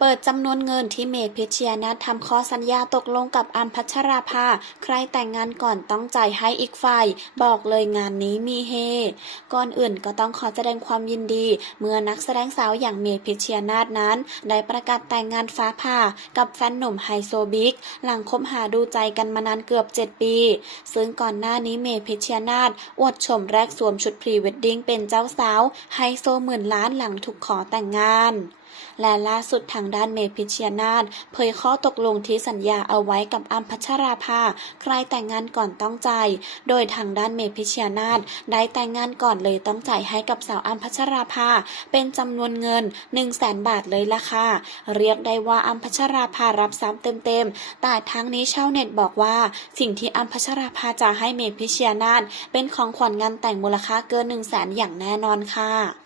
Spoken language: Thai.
เปิดจำนวนเงินที่เมย์พิชยานาทำข้อสัญญาตกลงกับอัมพัชราภา ใครแต่งงานก่อนต้องจ่ายให้อีกฝ่าย บอกเลยงานนี้มีเฮ ก่อนอื่นก็ต้องขอแสดงความยินดี เมื่อนักแสดงสาวอย่างเมย์พิชยานาทนั้น ได้ประกาศแต่งงานฟ้าผ่า กับแฟนหนุ่มไฮโซบิ๊ก หลังคบหาดูใจกันมานานเกือบ 7 ปี ซึ่งก่อนหน้านี้เมย์พิชยานาทอวดชมแรกสวมชุดพรีเวดดิ้งเป็นเจ้าสาวไฮโซหมื่นล้านหลังถูกขอแต่งงาน และล่าสุดทางางด้านเมพิชยนาถเผยข้อตกลงที่สัญญาเอาไว้กับอัมพัชราภา ใครแต่งงานก่อนต้องจ่าย โดยทางด้านเมพิชยนาถได้แต่งงานก่อนเลยต้องจ่ายให้กับสาวอัมพัชราภา เป็นจำนวนเงิน 1 0 0 0 0แสนบาทเลยล่ะค่ะ เรียกได้ว่าอัมพัชราภารับซ้ำเต็มๆ แต่ทั้งนี้ชาวเน็ตบอกว่า สิ่งที่อัมพัชราภาจะให้เมพิชยนาถเป็นของขวัญงานแต่งมูลค่าเกิน1 0 0 0 0แสนอย่างแน่นอนค่ะ